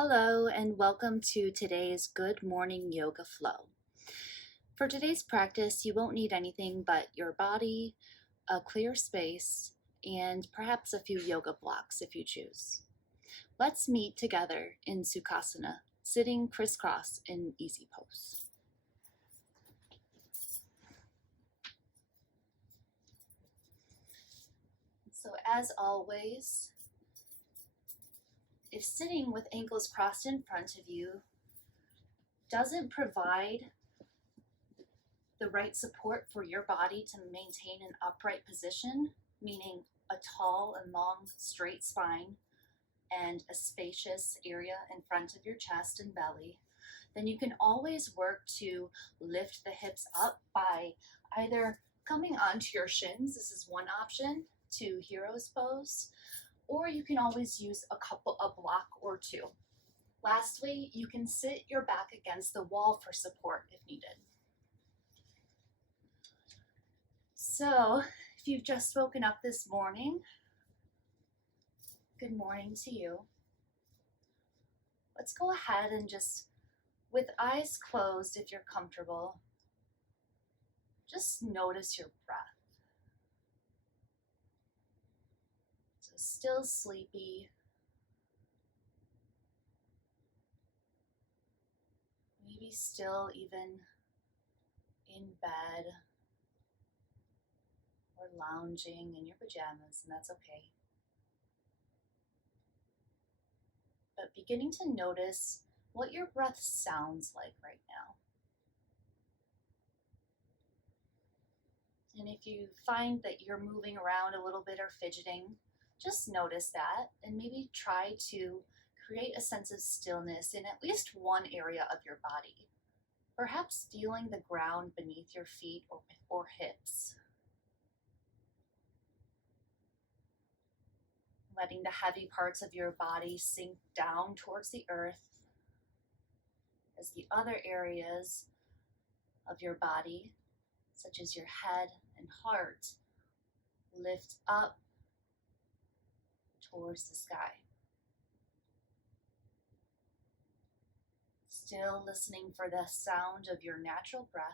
Hello and welcome to today's Good Morning Yoga Flow. For today's practice, you won't need anything but your body, a clear space, and perhaps a few yoga blocks if you choose. Let's meet together in Sukhasana, sitting crisscross in easy pose. So as always, if sitting with ankles crossed in front of you doesn't provide the right support for your body to maintain an upright position, meaning a tall and long straight spine and a spacious area in front of your chest and belly, then you can always work to lift the hips up by either coming onto your shins, this is one option, to hero's pose, or you can always use a block or two. Lastly, you can sit your back against the wall for support if needed. So, if you've just woken up this morning, good morning to you. Let's go ahead and just, with eyes closed if you're comfortable, just notice your breath. So still sleepy, maybe still even in bed or lounging in your pajamas, and that's okay. But beginning to notice what your breath sounds like right now. And if you find that you're moving around a little bit or fidgeting, just notice that and maybe try to create a sense of stillness in at least one area of your body. Perhaps feeling the ground beneath your feet or hips. Letting the heavy parts of your body sink down towards the earth as the other areas of your body, such as your head and heart, lift up towards the sky. Still listening for the sound of your natural breath.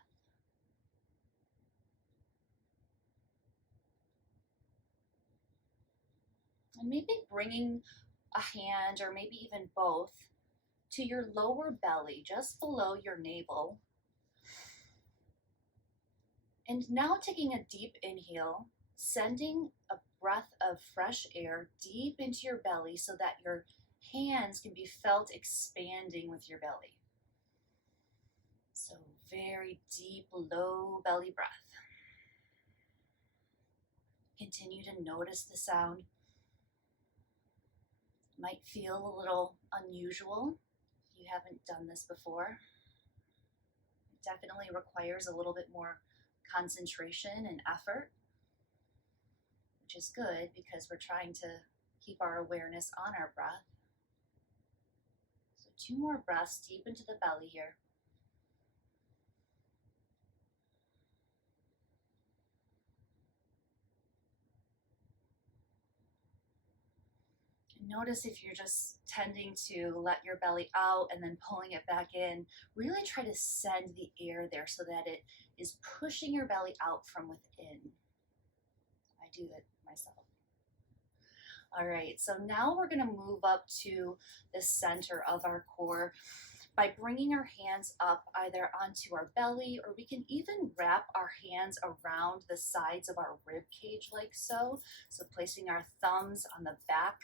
And maybe bringing a hand, or maybe even both, to your lower belly, just below your navel. And now taking a deep inhale, sending a breath of fresh air deep into your belly so that your hands can be felt expanding with your belly. So very deep, low belly breath. Continue to notice the sound. It might feel a little unusual if you haven't done this before. It definitely requires a little bit more concentration and effort, which is good because we're trying to keep our awareness on our breath. So 2 more breaths deep into the belly here. Notice if you're just tending to let your belly out and then pulling it back in, really try to send the air there so that it is pushing your belly out from within. I do that myself. All right, so now we're gonna move up to the center of our core by bringing our hands up either onto our belly, or we can even wrap our hands around the sides of our rib cage like so. So placing our thumbs on the back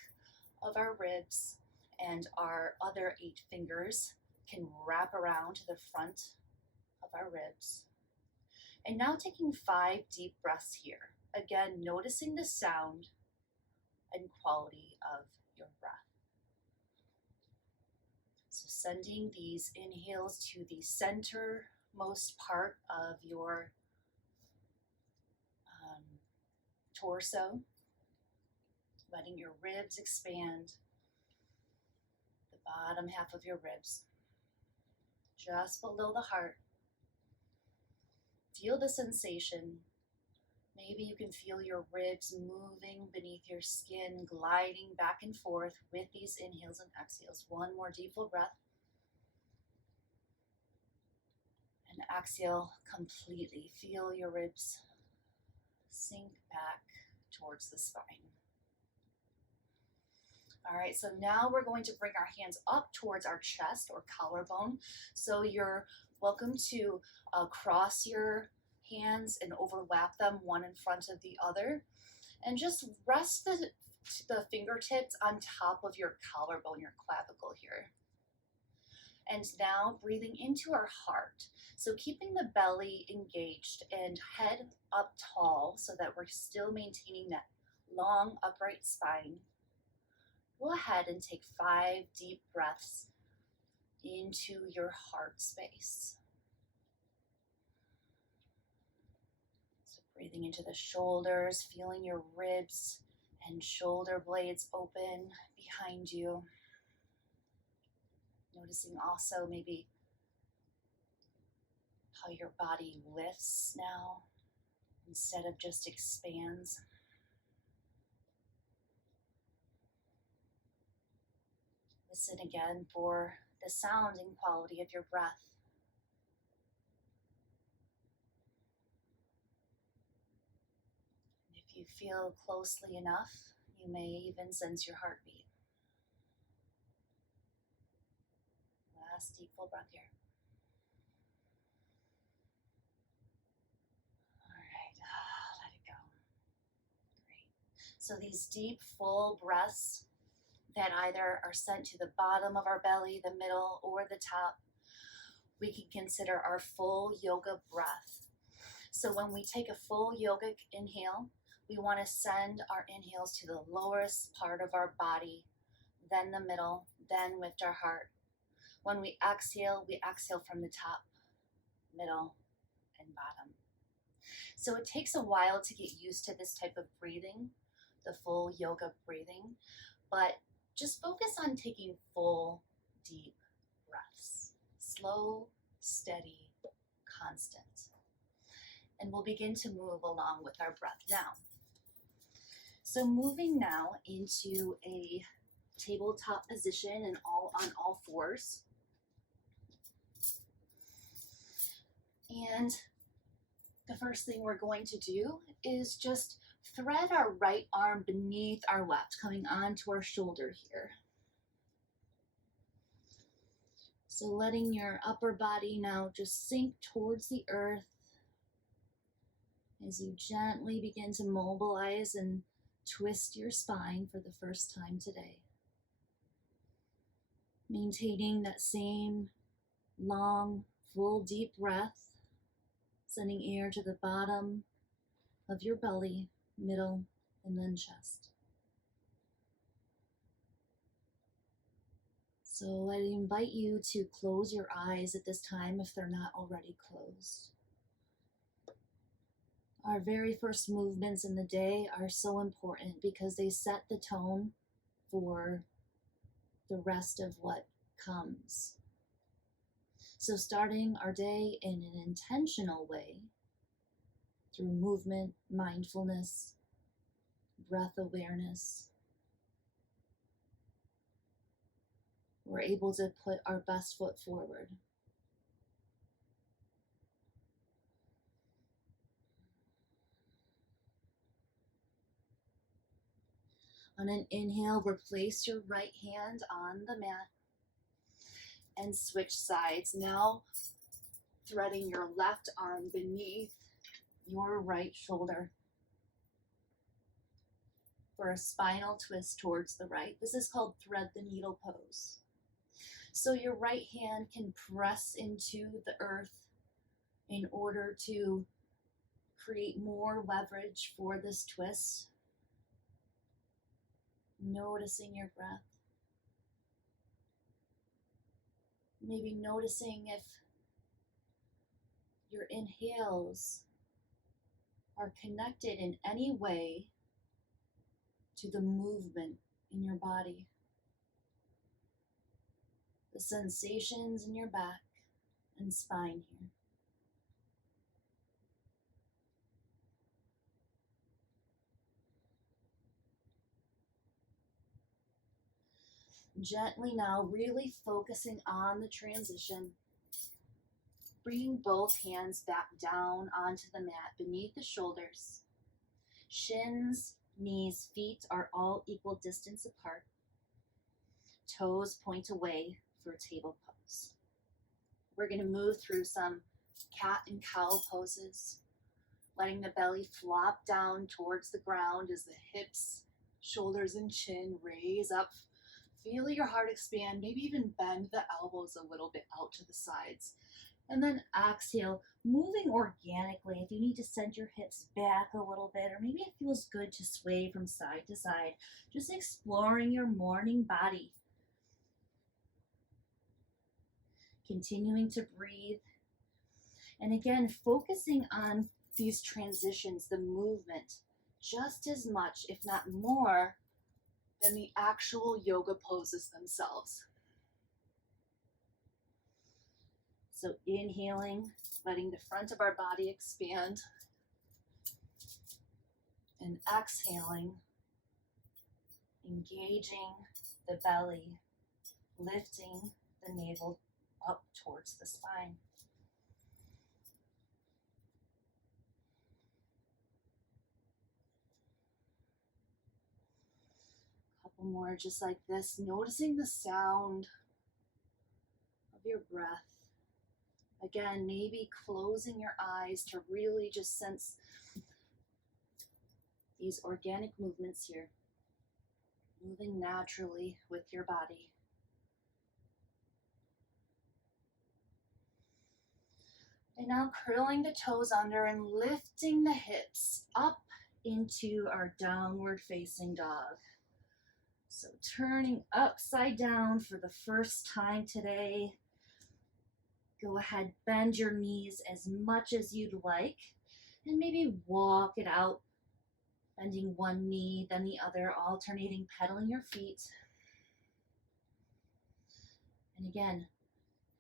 of our ribs, and our other 8 fingers can wrap around to the front of our ribs. And now taking 5 deep breaths here. Again, noticing the sound and quality of your breath. So sending these inhales to the centermost part of your torso, letting your ribs expand, the bottom half of your ribs, just below the heart. Feel the sensation Maybe you can feel your ribs moving beneath your skin, gliding back and forth with these inhales and exhales. One more deep full breath. And exhale completely. Feel your ribs sink back towards the spine. All right, so now we're going to bring our hands up towards our chest or collarbone. So you're welcome to cross your hands and overlap them one in front of the other. And just rest the fingertips on top of your collarbone, your clavicle here. And now breathing into our heart. So keeping the belly engaged and head up tall so that we're still maintaining that long upright spine. Go ahead and take 5 deep breaths into your heart space. So breathing into the shoulders, feeling your ribs and shoulder blades open behind you. Noticing also maybe how your body lifts now instead of just expands. Listen again for the sound and quality of your breath. If you feel closely enough, you may even sense your heartbeat. Last deep full breath here. All right, let it go. Great. So these deep, full breaths that either are sent to the bottom of our belly, the middle, or the top, we can consider our full yoga breath. So when we take a full yogic inhale, we want to send our inhales to the lowest part of our body, then the middle, then lift our heart. When we exhale from the top, middle, and bottom. So it takes a while to get used to this type of breathing, the full yoga breathing, but just focus on taking full, deep breaths. Slow, steady, constant. And we'll begin to move along with our breath now. So moving now into a tabletop position and on all fours. And the first thing we're going to do is just thread our right arm beneath our left, coming onto our shoulder here. So letting your upper body now just sink towards the earth as you gently begin to mobilize and twist your spine for the first time today. Maintaining that same long, full, deep breath, sending air to the bottom of your belly, middle, and then chest. So I invite you to close your eyes at this time if they're not already closed. Our very first movements in the day are so important because they set the tone for the rest of what comes. So starting our day in an intentional way, through movement, mindfulness, breath awareness, we're able to put our best foot forward. On an inhale, replace your right hand on the mat and switch sides. Now, threading your left arm beneath your right shoulder for a spinal twist towards the right. This is called thread the needle pose. So your right hand can press into the earth in order to create more leverage for this twist. Noticing your breath. Maybe noticing if your inhales are connected in any way to the movement in your body. The sensations in your back and spine here. Gently now, really focusing on the transition. Bringing both hands back down onto the mat beneath the shoulders. Shins, knees, feet are all equal distance apart. Toes point away for table pose. We're going to move through some cat and cow poses, letting the belly flop down towards the ground as the hips, shoulders, and chin raise up. Feel your heart expand, maybe even bend the elbows a little bit out to the sides. And then exhale, moving organically. If you need to send your hips back a little bit, or maybe it feels good to sway from side to side, just exploring your morning body. Continuing to breathe. And again, focusing on these transitions, the movement, just as much, if not more, than the actual yoga poses themselves. So inhaling, letting the front of our body expand. And exhaling, engaging the belly, lifting the navel up towards the spine. A couple more just like this, noticing the sound of your breath. Again, maybe closing your eyes to really just sense these organic movements here, moving naturally with your body. And now curling the toes under and lifting the hips up into our downward facing dog. So turning upside down for the first time today. Go ahead, bend your knees as much as you'd like, and maybe walk it out, bending one knee, then the other, alternating, pedaling your feet. And again,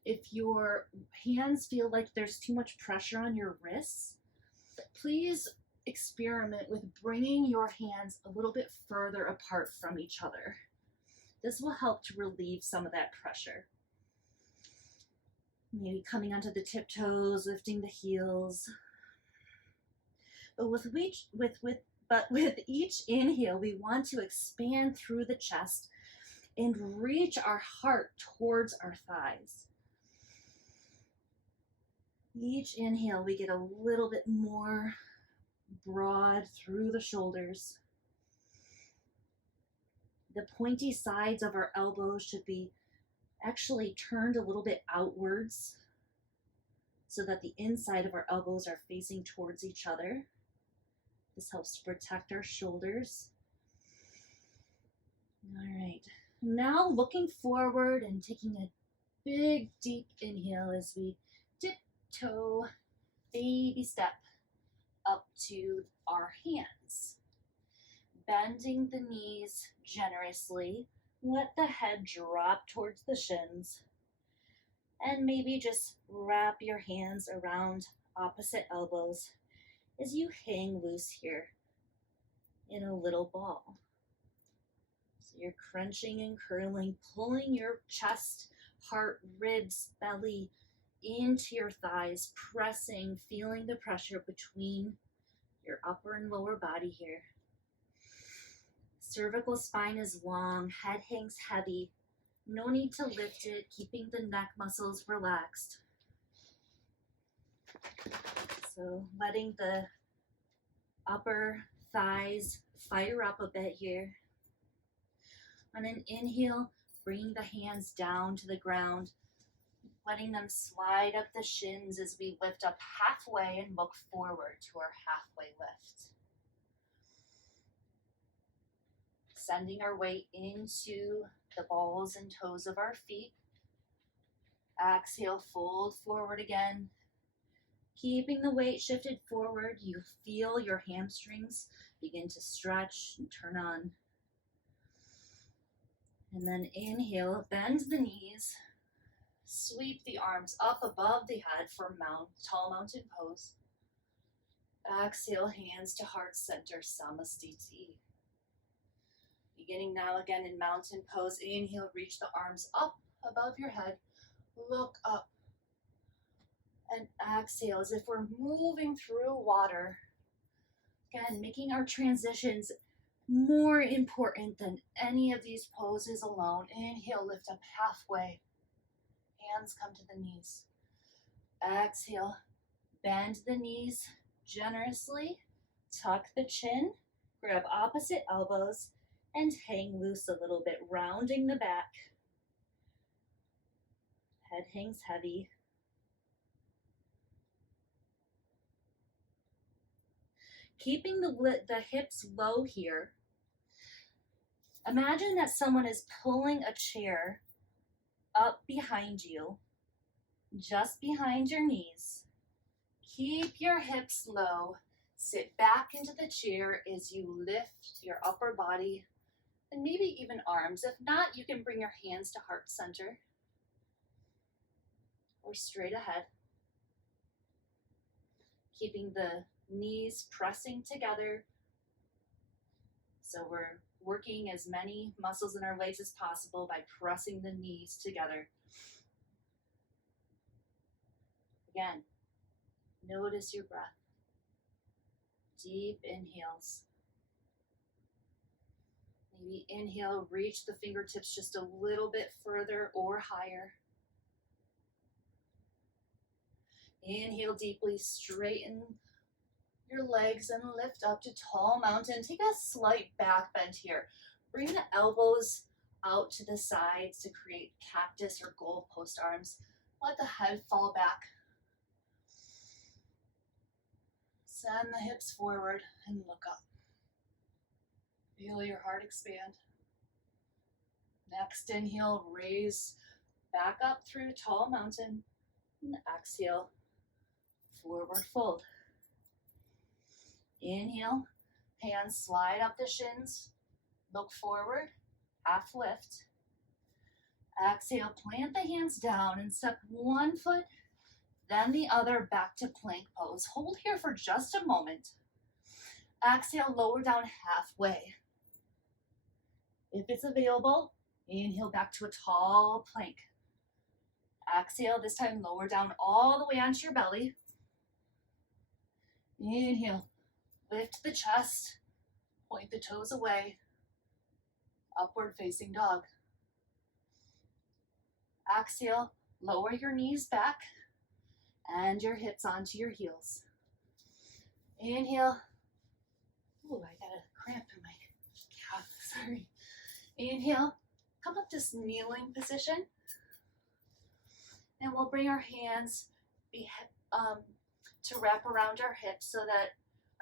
if your hands feel like there's too much pressure on your wrists, please experiment with bringing your hands a little bit further apart from each other. This will help to relieve some of that pressure. Maybe coming onto the tiptoes, lifting the heels. But with each inhale, we want to expand through the chest and reach our heart towards our thighs. Each inhale, we get a little bit more broad through the shoulders. The pointy sides of our elbows should be actually turned a little bit outwards so that the inside of our elbows are facing towards each other. This helps to protect our shoulders. All right, now looking forward and taking a big deep inhale as we tiptoe, baby step up to our hands. Bending the knees generously, let the head drop towards the shins, and maybe just wrap your hands around opposite elbows as you hang loose here in a little ball. So you're crunching and curling, pulling your chest, heart, ribs, belly into your thighs, pressing, feeling the pressure between your upper and lower body here. Cervical spine is long, head hangs heavy. No need to lift it, keeping the neck muscles relaxed. So letting the upper thighs fire up a bit here. On an inhale, bringing the hands down to the ground, letting them slide up the shins as we lift up halfway and look forward to our halfway lift. Sending our weight into the balls and toes of our feet. Exhale, fold forward again. Keeping the weight shifted forward, you feel your hamstrings begin to stretch and turn on. And then inhale, bend the knees, sweep the arms up above the head for tall mountain pose. Exhale, hands to heart center, Samastiti. Beginning now again in mountain pose. Inhale, reach the arms up above your head. Look up. And exhale as if we're moving through water. Again, making our transitions more important than any of these poses alone. Inhale, lift up halfway. Hands come to the knees. Exhale, bend the knees generously. Tuck the chin. Grab opposite elbows and hang loose a little bit, rounding the back. Head hangs heavy. Keeping the hips low here. Imagine that someone is pulling a chair up behind you, just behind your knees. Keep your hips low. Sit back into the chair as you lift your upper body and maybe even arms. If not, you can bring your hands to heart center or straight ahead. Keeping the knees pressing together. So we're working as many muscles in our legs as possible by pressing the knees together. Again, notice your breath. Deep inhales. Maybe inhale, reach the fingertips just a little bit further or higher. Inhale deeply, straighten your legs and lift up to tall mountain. Take a slight back bend here. Bring the elbows out to the sides to create cactus or goalpost arms. Let the head fall back. Send the hips forward and look up. Feel your heart expand. Next inhale, raise back up through tall mountain. And exhale, forward fold. Inhale, hands slide up the shins. Look forward, half lift. Exhale, plant the hands down and step one foot, then the other back to plank pose. Hold here for just a moment. Exhale, lower down halfway. If it's available, inhale back to a tall plank. Exhale, this time lower down all the way onto your belly. Inhale, lift the chest, point the toes away. Upward facing dog. Exhale, lower your knees back and your hips onto your heels. Inhale. Ooh, I got a cramp in my calf, sorry. Inhale, come up to kneeling position. And we'll bring our hands to wrap around our hips so that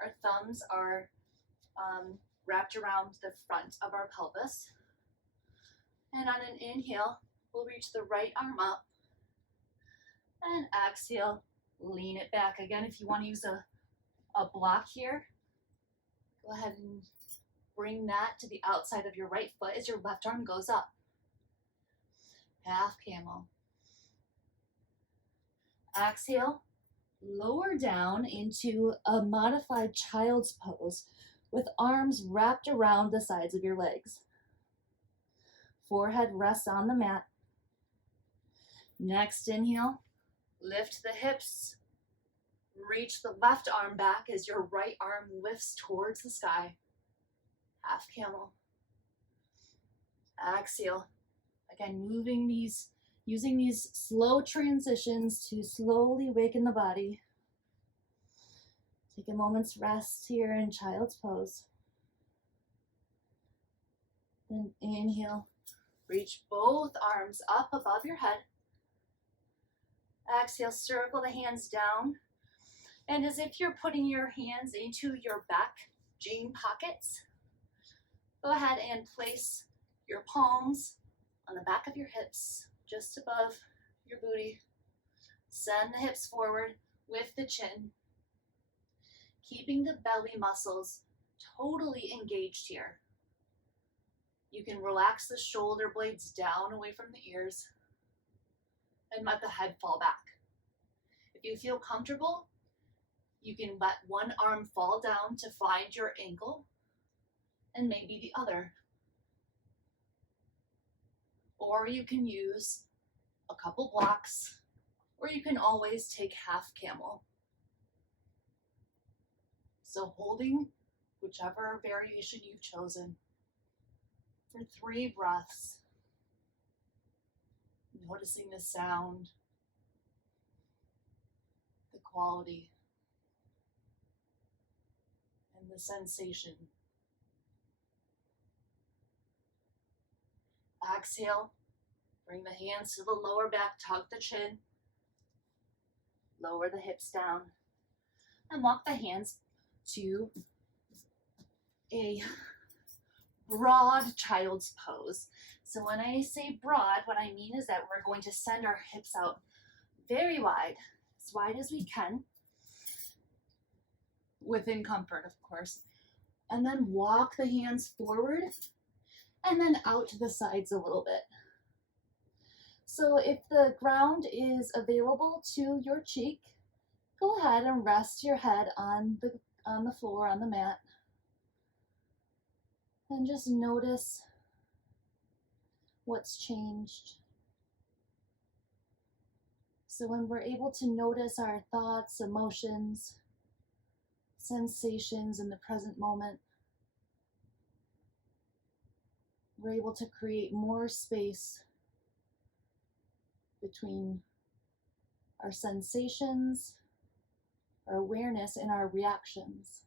our thumbs are wrapped around the front of our pelvis. And on an inhale, we'll reach the right arm up. And exhale, lean it back. Again, if you want to use a block here, go ahead and bring that to the outside of your right foot as your left arm goes up. Half camel. Exhale, lower down into a modified child's pose with arms wrapped around the sides of your legs. Forehead rests on the mat. Next inhale, lift the hips. Reach the left arm back as your right arm lifts towards the sky. Half camel. Exhale. Again, using these slow transitions to slowly waken the body. Take a moment's rest here in child's pose. Then inhale, reach both arms up above your head. Exhale, circle the hands down. And as if you're putting your hands into your back jean pockets, go ahead and place your palms on the back of your hips, just above your booty. Send the hips forward with the chin, keeping the belly muscles totally engaged here. You can relax the shoulder blades down away from the ears and let the head fall back. If you feel comfortable, you can let one arm fall down to find your ankle and maybe the other. Or you can use a couple blocks, or you can always take half camel. So holding whichever variation you've chosen for 3 breaths, noticing the sound, the quality, and the sensation. Exhale, bring the hands to the lower back, tuck the chin, lower the hips down, and walk the hands to a broad child's pose. So when I say broad, what I mean is that we're going to send our hips out very wide as we can, within comfort, of course. And then walk the hands forward and then out to the sides a little bit. So if the ground is available to your cheek, go ahead and rest your head on the floor, on the mat. And just notice what's changed. So when we're able to notice our thoughts, emotions, sensations in the present moment, we're able to create more space between our sensations, our awareness, and our reactions.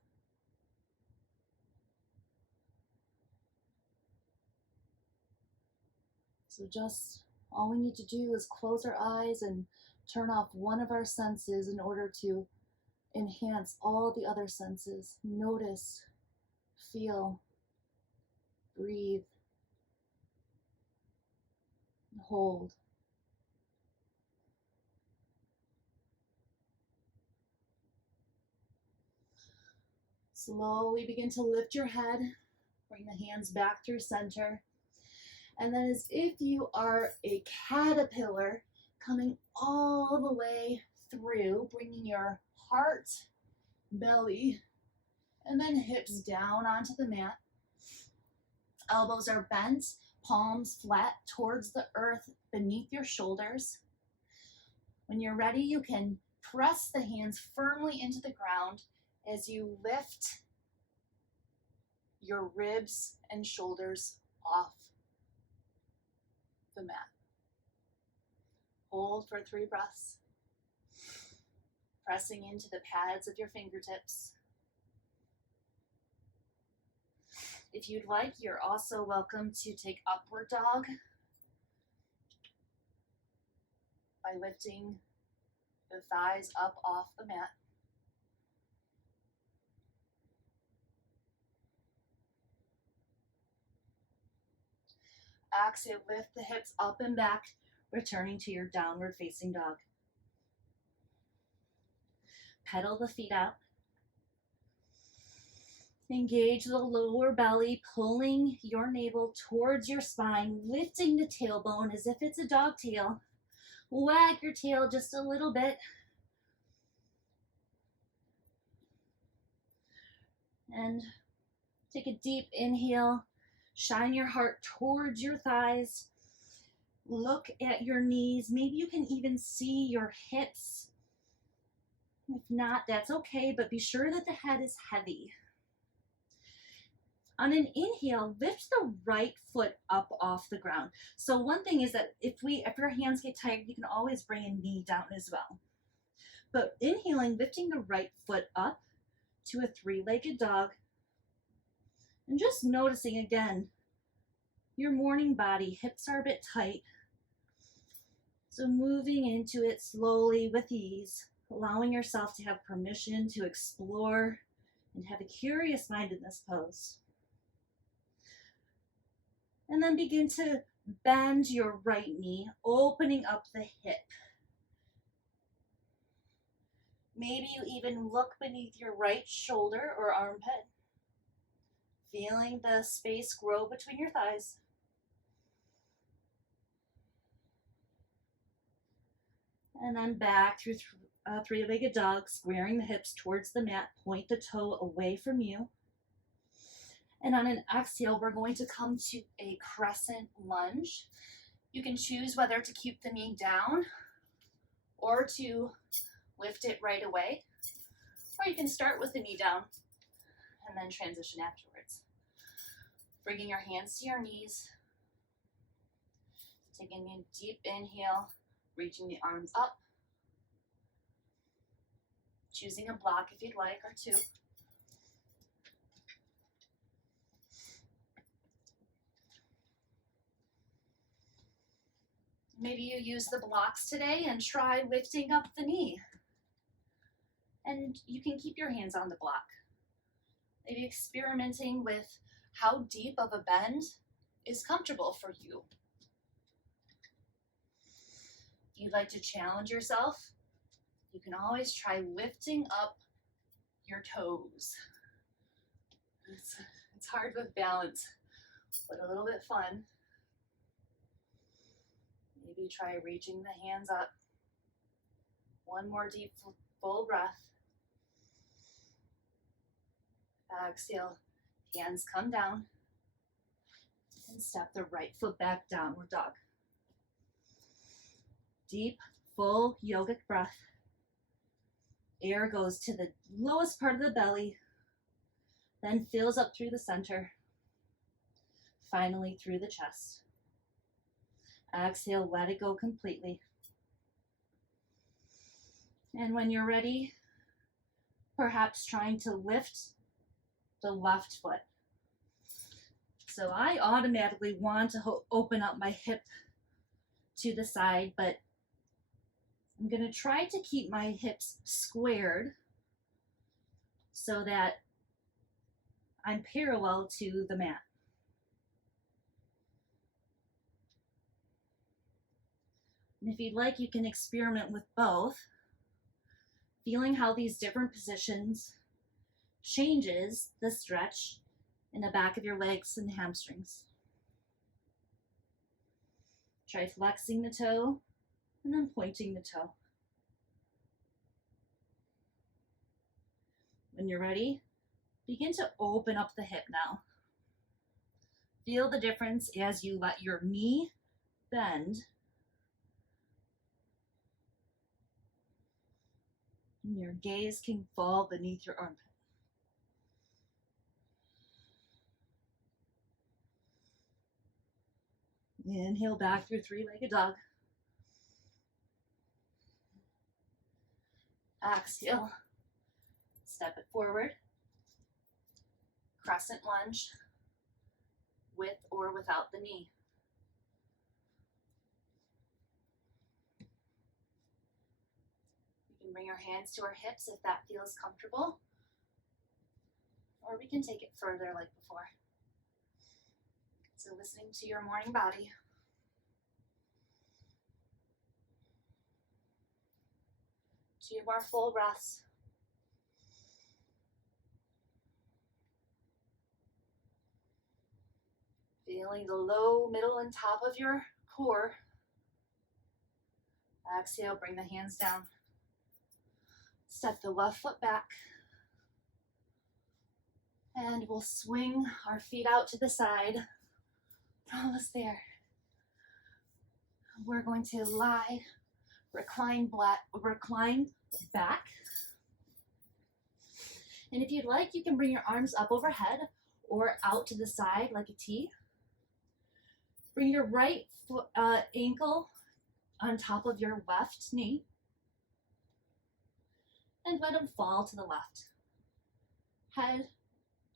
So just all we need to do is close our eyes and turn off one of our senses in order to enhance all the other senses. Notice, feel, breathe, and hold. Slowly begin to lift your head, bring the hands back through center. And then as if you are a caterpillar coming all the way through, bringing your heart, belly, and then hips down onto the mat. Elbows are bent, palms flat towards the earth beneath your shoulders. When you're ready, you can press the hands firmly into the ground as you lift your ribs and shoulders off the mat. Hold for 3 breaths, pressing into the pads of your fingertips. If you'd like, you're also welcome to take upward dog by lifting the thighs up off the mat. Exhale, lift the hips up and back, returning to your downward facing dog. Pedal the feet out. Engage the lower belly, pulling your navel towards your spine, lifting the tailbone as if it's a dog tail. Wag your tail just a little bit. And take a deep inhale. Shine your heart towards your thighs. Look at your knees. Maybe you can even see your hips. If not, that's okay, but be sure that the head is heavy. On an inhale, lift the right foot up off the ground. So one thing is that if your hands get tired, you can always bring a knee down as well. But inhaling, lifting the right foot up to a 3-legged dog. And just noticing again, your morning body, hips are a bit tight. So moving into it slowly with ease, allowing yourself to have permission to explore and have a curious mind in this pose. And then begin to bend your right knee, opening up the hip. Maybe you even look beneath your right shoulder or armpit, feeling the space grow between your thighs. And then back through 3-legged dog, squaring the hips towards the mat, point the toe away from you. And on an exhale, we're going to come to a crescent lunge. You can choose whether to keep the knee down or to lift it right away, or you can start with the knee down and then transition afterwards. Bringing your hands to your knees, taking a deep inhale, reaching the arms up, choosing a block if you'd like, or two. Maybe you use the blocks today and try lifting up the knee. And you can keep your hands on the block. Maybe experimenting with how deep of a bend is comfortable for you. If you'd like to challenge yourself, you can always try lifting up your toes. It's hard with balance, but a little bit fun. Maybe try reaching the hands up. One more deep, full breath. Exhale, hands come down. And step the right foot back, downward dog. Deep, full yogic breath. Air goes to the lowest part of the belly, then fills up through the center, finally through the chest. Exhale, let it go completely. And when you're ready, perhaps trying to lift the left foot. So I automatically want to open up my hip to the side, but I'm going to try to keep my hips squared so that I'm parallel to the mat. And if you'd like, you can experiment with both, feeling how these different positions changes the stretch in the back of your legs and hamstrings. Try flexing the toe and then pointing the toe. When you're ready, begin to open up the hip now. Feel the difference as you let your knee bend. And your gaze can fall beneath your armpit. Inhale back through three-legged dog. Exhale, step it forward. Crescent lunge, with or without the knee. You can bring your hands to our hips if that feels comfortable, or we can take it further like before. So listening to your morning body. 2 more full breaths. Feeling the low, middle, and top of your core. Exhale, bring the hands down. Step the left foot back. And we'll swing our feet out to the side. Almost there. We're going to lie, recline back. And if you'd like, you can bring your arms up overhead or out to the side like a T. Bring your right foot, ankle on top of your left knee. And let them fall to the left. Head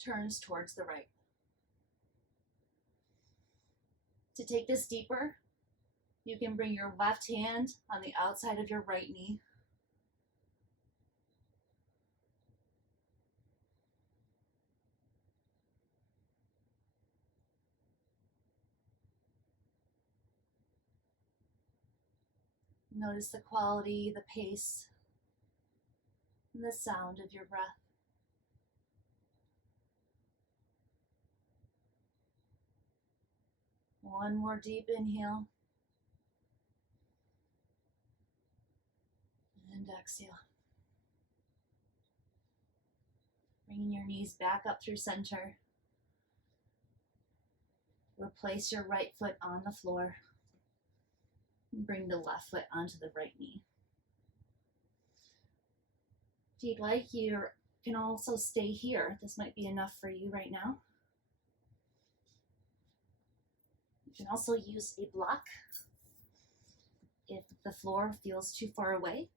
turns towards the right. To take this deeper, you can bring your left hand on the outside of your right knee. Notice the quality, the pace, and the sound of your breath. One more deep inhale. And exhale. Bringing your knees back up through center. Replace your right foot on the floor. Bring the left foot onto the right knee. If you'd like, you can also stay here. This might be enough for you right now. You can also use a block if the floor feels too far away.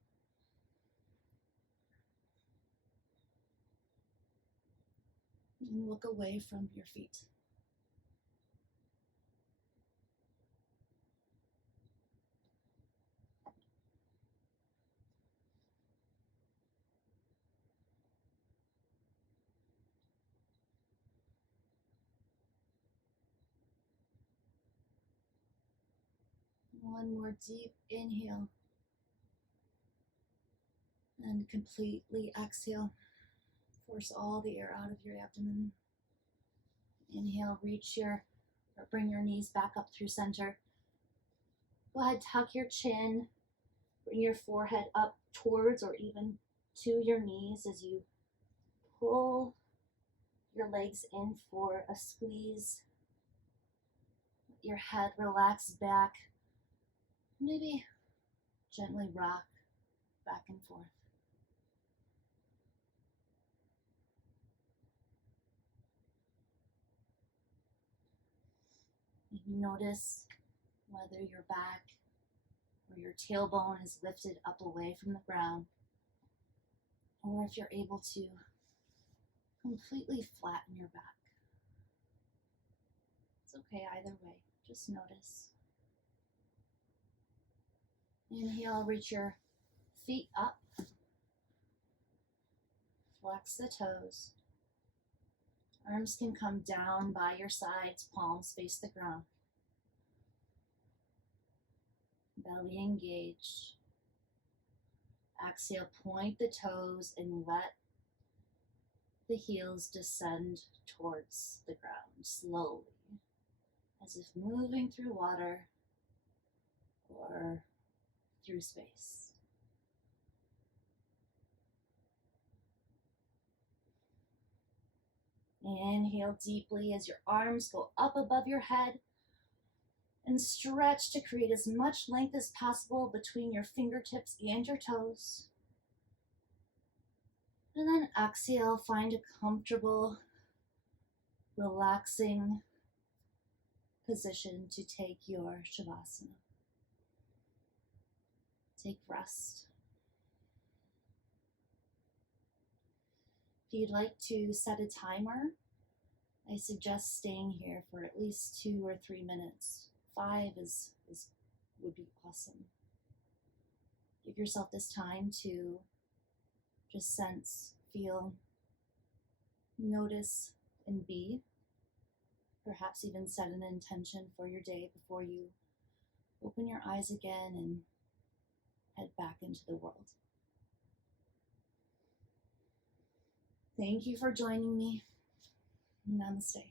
And look away from your feet. One more deep inhale. And completely exhale. Force all the air out of your abdomen. Inhale, bring your knees back up through center. Go ahead, tuck your chin. Bring your forehead up towards or even to your knees as you pull your legs in for a squeeze. Let your head relax back. Maybe gently rock back and forth. You can notice whether your back or your tailbone is lifted up away from the ground, or if you're able to completely flatten your back. It's okay either way, just notice. Inhale, reach your feet up. Flex the toes. Arms can come down by your sides, palms face the ground. Belly engaged. Exhale, point the toes and let the heels descend towards the ground slowly, as if moving through water or through space. Inhale deeply as your arms go up above your head and stretch to create as much length as possible between your fingertips and your toes. And then exhale, find a comfortable, relaxing position to take your Shavasana. Take rest. If you'd like to set a timer, I suggest staying here for at least 2 or 3 minutes. 5 would be awesome. Give yourself this time to just sense, feel, notice, and be. Perhaps even set an intention for your day before you open your eyes again and head back into the world. Thank you for joining me. Namaste.